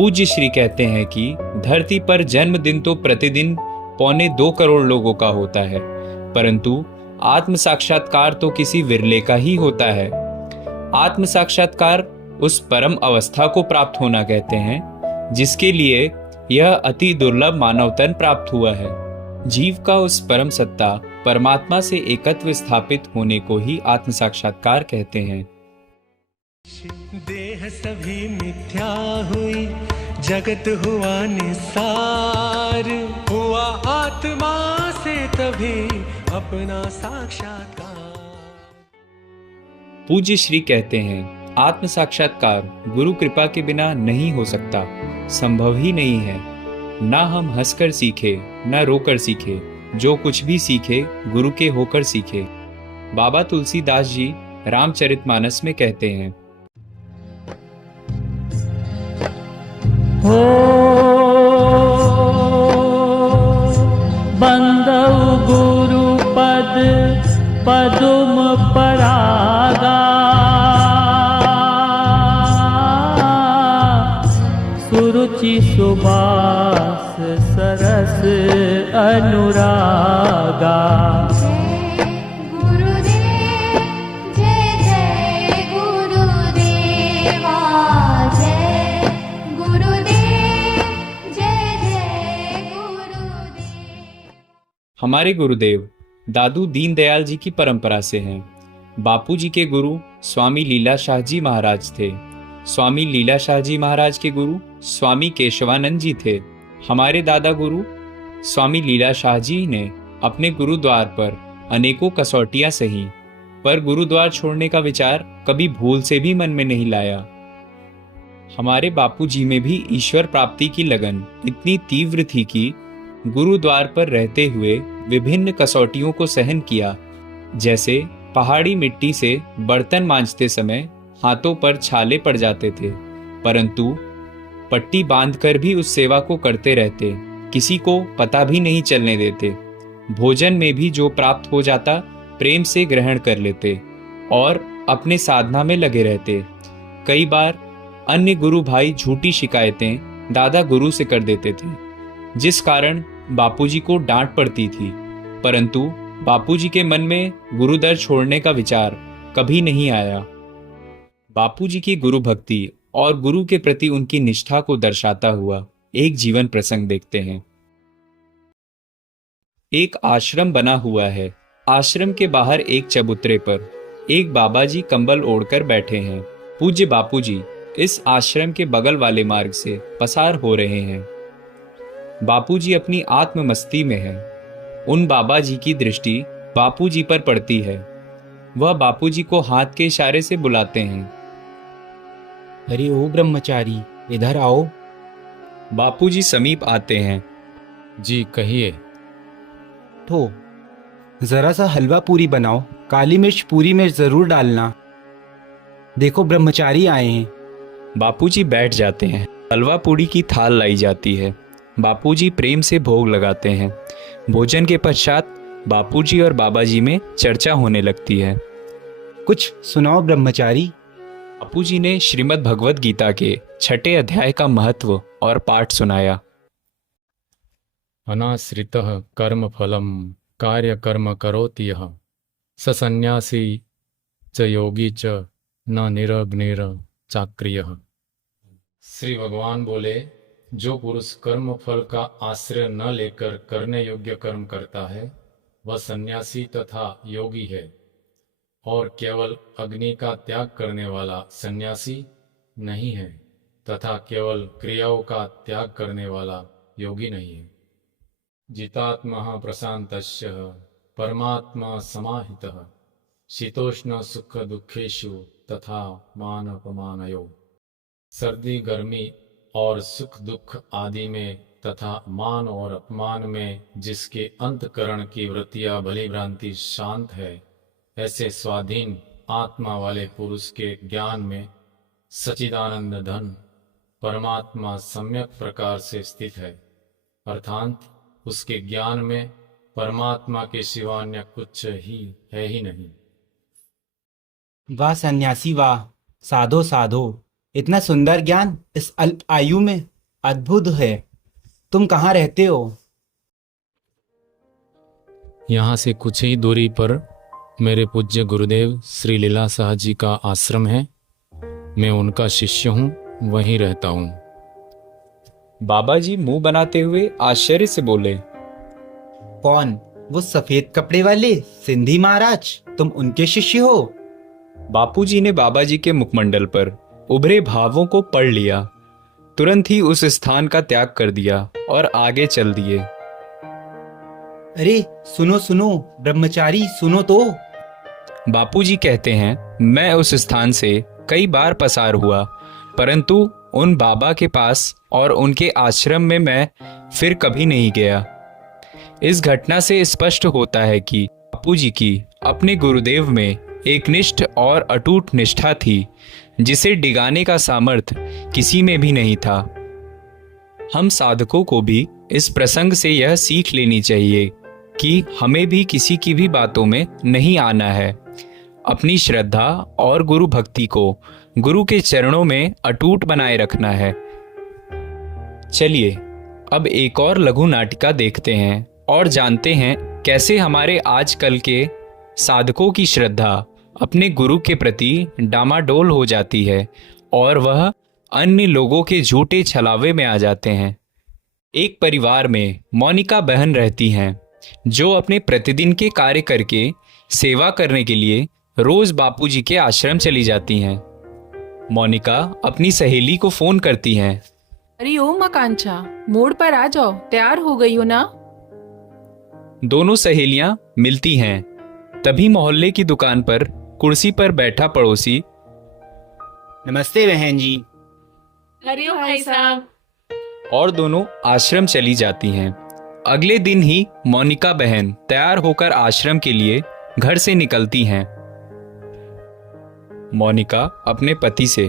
पूज्य श्री कहते हैं कि धरती पर जन्मदिन तो प्रतिदिन 1.25 करोड़ लोगों का होता है, परंतु आत्म साक्षात्कार तो किसी विरले का ही होता है। आत्म साक्षात्कार उस परम अवस्था को प्राप्त होना कहते हैं जिसके लिए यह अति दुर्लभ मानव तन प्राप्त हुआ है। जीव का उस परम सत्ता परमात्मा से एकत्व स्थापित होने को ही आत्म साक्षात्कार कहते हैं। देह सभी मिथ्या हुई, जगत हुआ निसार, हुआ आत्मा से तभी अपना साक्षात्कार। पूज्य श्री कहते हैं आत्म साक्षात्कार गुरु कृपा के बिना नहीं हो सकता, संभव ही नहीं है। ना हम हंसकर सीखे ना रोकर सीखे, जो कुछ भी सीखे गुरु के होकर सीखे। बाबा तुलसीदास जी रामचरितमानस में कहते हैं, हो बंदौ गुरु पद पदुम परागा, सुरुचि सुबास सरस अनुरागा। हमारे गुरुदेव दादू दीनदयाल जी की परंपरा से हैं। बापू जी के गुरु स्वामी लीलाशाह जी महाराज थे। स्वामी लीलाशाह जी महाराज के गुरु स्वामी केशवानंद जी थे। हमारे दादा गुरु स्वामी लीलाशाह जी ने अपने गुरुद्वार पर अनेकों कसौटियां सही, पर गुरुद्वार छोड़ने का विचार कभी भूल से भी मन में नहीं लाया। हमारे बापू जी में भी ईश्वर प्राप्ति की लगन इतनी तीव्र थी कि गुरुद्वार पर रहते हुए विभिन्न कसौटियों को सहन किया, जैसे पहाड़ी मिट्टी से बर्तन मांजते समय हाथों पर छाले पड़ जाते थे, परंतु पट्टी बांधकर भी उस सेवा को करते रहते, किसी को पता भी नहीं चलने देते। भोजन में भी जो प्राप्त हो जाता प्रेम से ग्रहण कर लेते और अपने साधना में लगे रहते। कई बार अन्य गुरु भाई झूठी शिकायतें दादा गुरु से कर देते थे, जिस कारण बापूजी को डांट पड़ती थी, परंतु बापूजी के मन में गुरुदर छोड़ने का विचार कभी नहीं आया। बापूजी की गुरु भक्ति और गुरु के प्रति उनकी निष्ठा को दर्शाता हुआ एक जीवन प्रसंग देखते हैं। एक आश्रम बना हुआ है। आश्रम के बाहर एक चबूतरे पर एक बाबाजी कंबल ओढ़कर बैठे हैं। पूज्य बापूजी इस आश्रम के बगल वाले मार्ग से पसार हो रहे हैं। बापूजी अपनी आत्म मस्ती में है। उन बाबाजी की दृष्टि बापूजी पर पड़ती है। वह बापूजी को हाथ के इशारे से बुलाते हैं, अरे ओ ब्रह्मचारी, इधर आओ। बापूजी समीप आते हैं। जी कहिए। तो जरा सा हलवा पूरी बनाओ, काली मिर्च पूरी में जरूर डालना। देखो ब्रह्मचारी आए हैं। बापूजी बैठ जाते हैं। हलवा पूड़ी की थाल लाई जाती है। बापूजी प्रेम से भोग लगाते हैं। भोजन के पश्चात बापूजी और बाबाजी में चर्चा होने लगती है। कुछ सुनाओ ब्रह्मचारी। बापूजी ने श्रीमद् भगवद गीता के 6 अध्याय का महत्व और पाठ सुनाया। अनाश्रितः कर्म फलम कार्य कर्म करोति यः स सन्यासी च योगी च न निरग्निर चाक्रियः। श्री भगवान बोले, जो पुरुष कर्म फल का आश्रय न लेकर करने योग्य कर्म करता है वह सन्यासी तथा योगी है, और केवल अग्नि का त्याग करने वाला सन्यासी नहीं है तथा केवल क्रियाओं का त्याग करने वाला योगी नहीं है। जितात्मा प्रशांतस्य परमात्मा समाहितः शीतोष्ण सुख दुखेषु तथा मान अपमानयो। सर्दी गर्मी और सुख दुख आदि में तथा मान और अपमान में जिसके अंतकरण की वृत्तियां भली भ्रांति शांत है, ऐसे स्वाधीन आत्मा वाले पुरुष के ज्ञान में सच्चिदानंद धन परमात्मा सम्यक प्रकार से स्थित है, अर्थात उसके ज्ञान में परमात्मा के सिवा अन्य कुछ ही है ही नहीं। वाह सन्यासी वाह, साधो साधो, इतना सुंदर ज्ञान इस अल्प आयु में अद्भुत है। तुम कहाँ रहते हो? यहाँ से कुछ ही दूरी पर मेरे पूज्य गुरुदेव श्री लीला शाह जी का आश्रम है। मैं उनका शिष्य हूँ, वहीं रहता हूँ। बाबा जी मुंह बनाते हुए आश्चर्य से बोले। कौन? वो सफेद कपड़े वाले सिंधी महाराज? तुम उनके शिष्य हो? बापूजी ने बाबा जी के मुखमंडल पर उभरे भावों को पढ़ लिया। तुरंत ही उस स्थान का त्याग कर दिया और आगे चल दिए। अरे सुनो सुनो ब्रह्मचारी, सुनो तो। बापूजी कहते हैं, मैं उस स्थान से कई बार पसार हुआ, परंतु उन बाबा के पास और उनके आश्रम में मैं फिर कभी नहीं गया। इस घटना से स्पष्ट होता है कि बापूजी की अपने गुरुदेव में एक निष्ठ और अटूट निष्ठा थी, जिसे डिगाने का सामर्थ्य किसी में भी नहीं था। हम साधकों को भी इस प्रसंग से यह सीख लेनी चाहिए कि हमें भी किसी की भी बातों में नहीं आना है। अपनी श्रद्धा और गुरु भक्ति को गुरु के चरणों में अटूट बनाए रखना है। चलिए अब एक और लघु नाटिका देखते हैं और जानते हैं कैसे हमारे आजकल के साधकों की श्रद्धा अपने गुरु के प्रति डामाडोल हो जाती है और वह अन्य लोगों के झूठे छलावे में आ जाते हैं। एक परिवार में मोनिका बहन रहती हैं, जो अपने प्रतिदिन के कार्य करके सेवा करने के लिए रोज बापूजी के आश्रम चली जाती हैं। मोनिका अपनी सहेली को फोन करती हैं। अरे ओम आकांक्षा, मोड़ पर आ जाओ, तैयार हो गई हो ना? दोनों सहेलियां मिलती हैं। तभी मोहल्ले की दुकान पर कुर्सी पर बैठा पड़ोसी, नमस्ते बहन जी। हरिओम भाई साहब। और दोनों आश्रम चली जाती हैं। अगले दिन ही मोनिका बहन तैयार होकर आश्रम के लिए घर से निकलती हैं। मोनिका अपने पति से,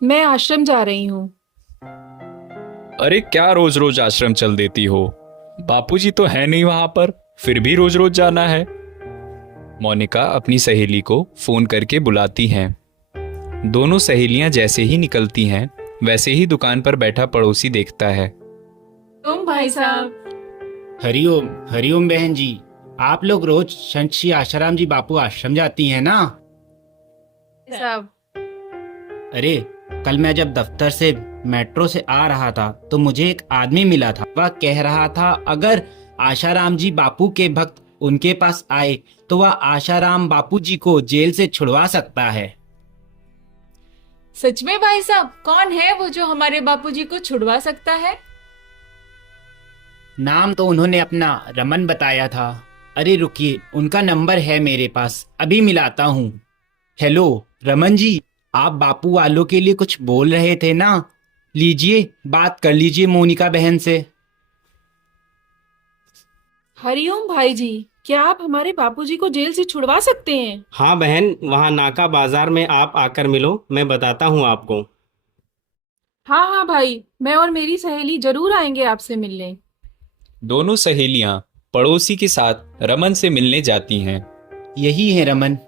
मैं आश्रम जा रही हूँ। अरे क्या रोज रोज आश्रम चल देती हो? बापूजी तो है नहीं वहां पर, फिर भी रोज रोज जाना है। मोनिका अपनी सहेली को फोन करके बुलाती हैं। दोनों सहेलियां जैसे ही निकलती हैं, वैसे ही दुकान पर बैठा पड़ोसी देखता है। ओम भाई साहब। हरिओम हरिओम बहन जी। आप लोग रोज संत श्री आशाराम जी बापू आश्रम जाती हैं ना? साहब। अरे कल मैं जब दफ्तर से मेट्रो से आ रहा था तो मुझे एक आदमी मिला था। वह कह रहा था अगर आशाराम जी बापू के भक्त उनके पास आए तो वह आशाराम बापू जी को जेल से छुड़वा सकता है। सच में भाई साहब? कौन है वो जो हमारे बापूजी को छुड़वा सकता है? नाम तो उन्होंने अपना रमन बताया था। अरे रुकिए, उनका नंबर है मेरे पास, अभी मिलाता हूँ। हेलो रमन जी, आप बापू वालों के लिए कुछ बोल रहे थे ना? लीजिए बात कर लीजिए मोनिका बहन से। हरिओम भाई जी, क्या आप हमारे बापूजी को जेल से छुड़वा सकते हैं? हाँ बहन, वहाँ नाका बाजार में आप आकर मिलो, मैं बताता हूँ आपको। हाँ हाँ भाई, मैं और मेरी सहेली जरूर आएंगे आपसे मिलने। दोनों सहेलियां पड़ोसी के साथ रमन से मिलने जाती हैं। यही है रमन,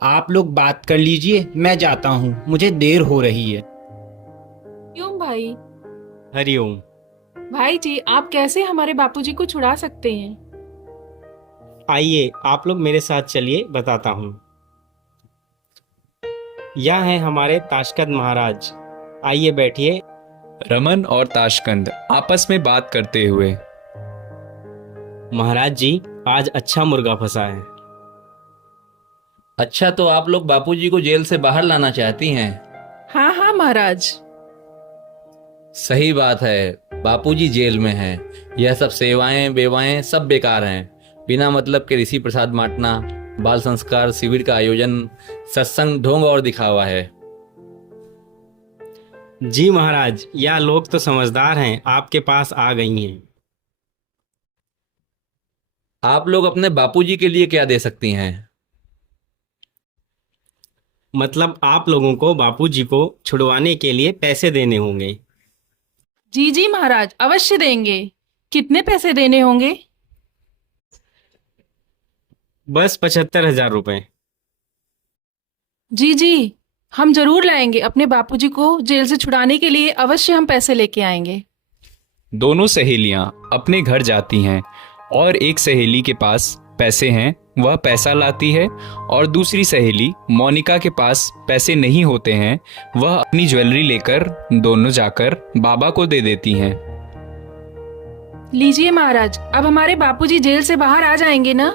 आप लोग बात कर लीजिए, मैं जाता हूँ, मुझे देर हो रही है। क्यों भाई? हरिओम। भाई जी, आप कैसे हमारे बापूजी को छुड़ा सकते हैं? आइए आप लोग मेरे साथ चलिए, बताता हूँ। यह है हमारे ताशकंद महाराज, आइए बैठिए। रमन और ताशकंद आपस में बात करते हुए, महाराज जी आज अच्छा मुर्गा फंसा है। अच्छा, तो आप लोग बापूजी को जेल से बाहर लाना चाहती हैं? हाँ हाँ महाराज। सही बात है, बापूजी जेल में हैं। यह सब सेवाएं बेवाएं सब बेकार हैं। बिना मतलब के ऋषि प्रसाद बांटना, बाल संस्कार शिविर का आयोजन, सत्संग ढोंग और दिखावा है। जी महाराज, यह लोग तो समझदार हैं, आपके पास आ गई हैं। आप लोग अपने बापूजी के लिए क्या दे सकती हैं? मतलब आप लोगों को बापूजी को छुड़वाने के लिए पैसे देने होंगे। जी जी महाराज, अवश्य देंगे। कितने पैसे देने होंगे? बस 75,000 रुपए। जी जी, हम जरूर लाएंगे। अपने बापूजी को जेल से छुड़ाने के लिए अवश्य हम पैसे लेके आएंगे। दोनों सहेलियां अपने घर जाती हैं और एक सहेली के पास पैसे हैं, वह पैसा लाती है, और दूसरी सहेली मोनिका के पास पैसे नहीं होते हैं, वह अपनी ज्वेलरी लेकर दोनों जाकर बाबा को दे देती हैं। लीजिए महाराज, अब हमारे बापूजी जेल से बाहर आ जाएंगे ना?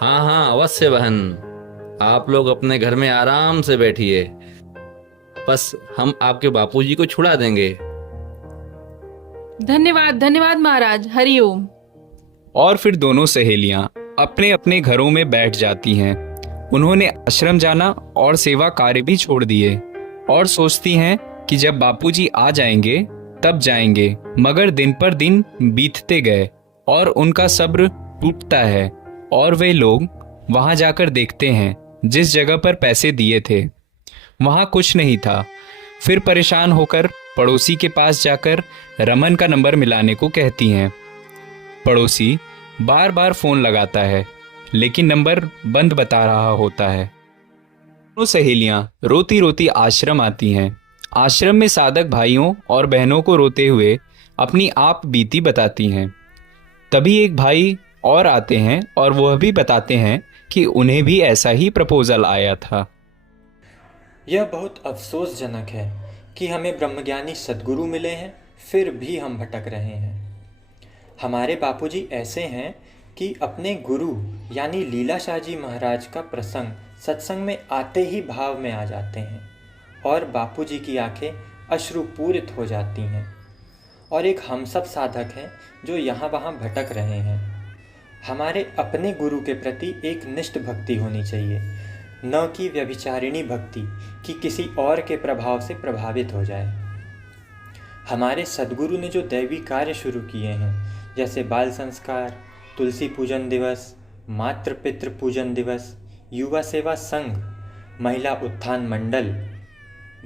हाँ हाँ अवश्य बहन, आप लोग अपने घर में आराम से बैठिए, बस हम आपके बापूजी को छुड़ा देंगे। धन्यवाद धन्यवाद महाराज, हरिओम। और फिर दोनों सहेलियां अपने अपने घरों में बैठ जाती हैं। उन्होंने आश्रम जाना और सेवा कार्य भी छोड़ दिए और सोचती हैं कि जब बापूजी आ जाएंगे तब जाएंगे। मगर दिन पर दिन बीतते गए और उनका सब्र टूटता है और वे लोग वहां जाकर देखते हैं जिस जगह पर पैसे दिए थे वहां कुछ नहीं था। फिर परेशान होकर पड़ोसी के पास जाकर रमन का नंबर मिलाने को कहती हैं। पड़ोसी बार बार फोन लगाता है लेकिन नंबर बंद बता रहा होता है। दोनों सहेलियां रोती रोती आश्रम आती हैं। आश्रम में साधक भाइयों और बहनों को रोते हुए अपनी आप बीती बताती हैं। तभी एक भाई और आते हैं और वह भी बताते हैं कि उन्हें भी ऐसा ही प्रपोजल आया था। यह बहुत अफसोसजनक है कि हमें ब्रह्मज्ञानी सद्गुरु मिले हैं, फिर भी हम भटक रहे हैं। हमारे बापूजी ऐसे हैं कि अपने गुरु यानी लीलाशाह जी महाराज का प्रसंग सत्संग में आते ही भाव में आ जाते हैं और बापूजी की आंखें अश्रुपूरित हो जाती हैं। और एक हम सब साधक हैं जो यहाँ वहाँ भटक रहे हैं। हमारे अपने गुरु के प्रति एक निष्ठ भक्ति होनी चाहिए, न कि व्यभिचारिणी भक्ति कि किसी और के प्रभाव से प्रभावित हो जाए। हमारे सद्गुरु ने जो दैवी कार्य शुरू किए हैं, जैसे बाल संस्कार, तुलसी पूजन दिवस, मातृ पितृ पूजन दिवस, युवा सेवा संघ, महिला उत्थान मंडल,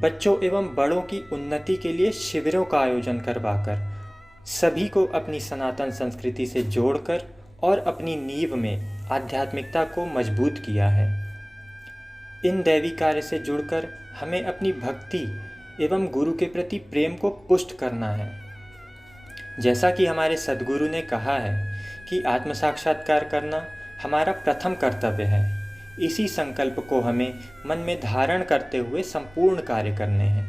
बच्चों एवं बड़ों की उन्नति के लिए शिविरों का आयोजन करवाकर सभी को अपनी सनातन संस्कृति से जोड़कर और अपनी नींव में आध्यात्मिकता को मजबूत किया है। इन दैवी कार्य से जुड़कर हमें अपनी भक्ति एवं गुरु के प्रति प्रेम को पुष्ट करना है। जैसा कि हमारे सद्गुरु ने कहा है कि आत्म साक्षात्कार करना हमारा प्रथम कर्तव्य है। इसी संकल्प को हमें मन में धारण करते हुए संपूर्ण कार्य करने हैं।